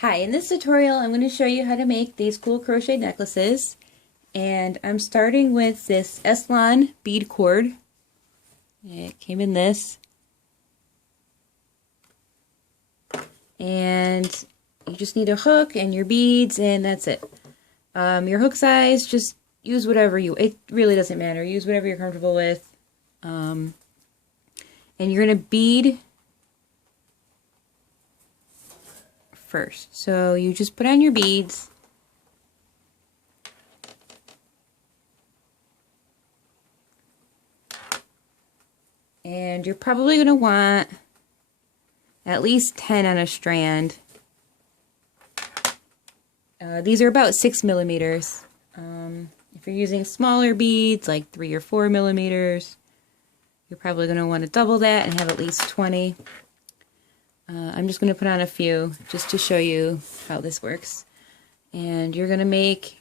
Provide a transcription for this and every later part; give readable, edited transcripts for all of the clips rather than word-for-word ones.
Hi, in this tutorial I'm going to show you how to make these cool crochet necklaces, and I'm starting with this Eslon bead cord. It came in this, and you just need a hook and your beads, and that's it. Your hook size, just use whatever it really doesn't matter, use whatever you're comfortable with. And you're going to bead first. So you just put on your beads, and you're probably going to want at least 10 on a strand. These are about 6 millimeters. If you're using smaller beads like 3 or 4 millimeters, you're probably going to want to double that and have at least 20. I'm just going to put on a few just to show you how this works. And you're going to make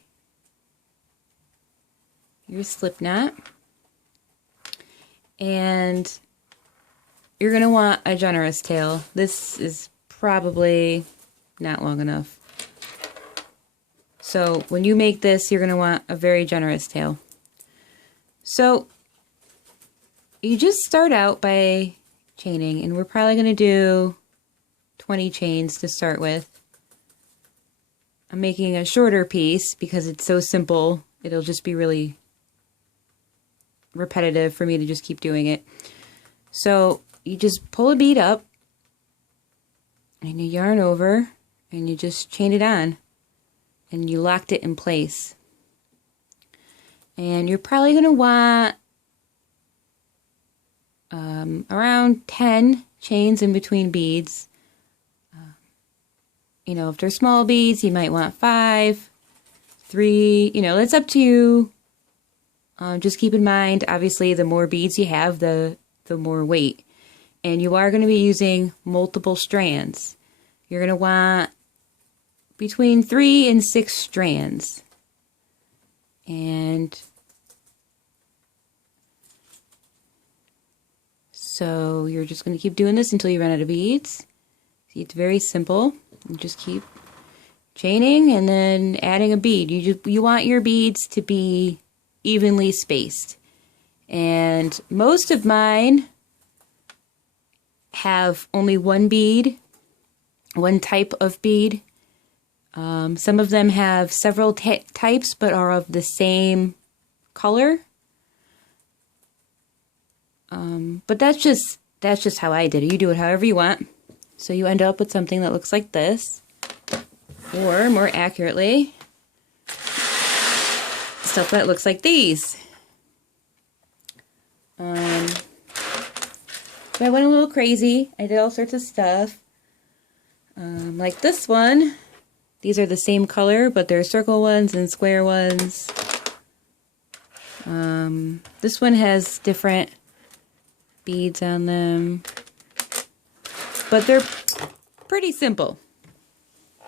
your slip knot, and you're going to want a generous tail. This is probably not long enough. So when you make this, you're going to want a very generous tail. So you just start out by chaining, and we're probably going to do 20 chains to start with. I'm making a shorter piece because it's so simple. It'll just be really repetitive for me to just keep doing it. So you just pull a bead up and you yarn over and you just chain it on, and you locked it in place. And you're probably going to want around 10 chains in between beads. You know, if they're small beads, you might want 5, 3, you know, it's up to you. Just keep in mind, obviously, the more beads you have, the more weight. And you are going to be using multiple strands. You're going to want between 3 and 6 strands. And so you're just going to keep doing this until you run out of beads. See, it's very simple. You just keep chaining and then adding a bead. You want your beads to be evenly spaced. And most of mine have only one bead, one type of bead. Some of them have several types but are of the same color. But that's just how I did it. You do it however you want. So you end up with something that looks like this, or more accurately, stuff that looks like these. So I went a little crazy. I did all sorts of stuff. Like this one. These are the same color, but they're circle ones and square ones. This one has different beads on them, but they're pretty simple.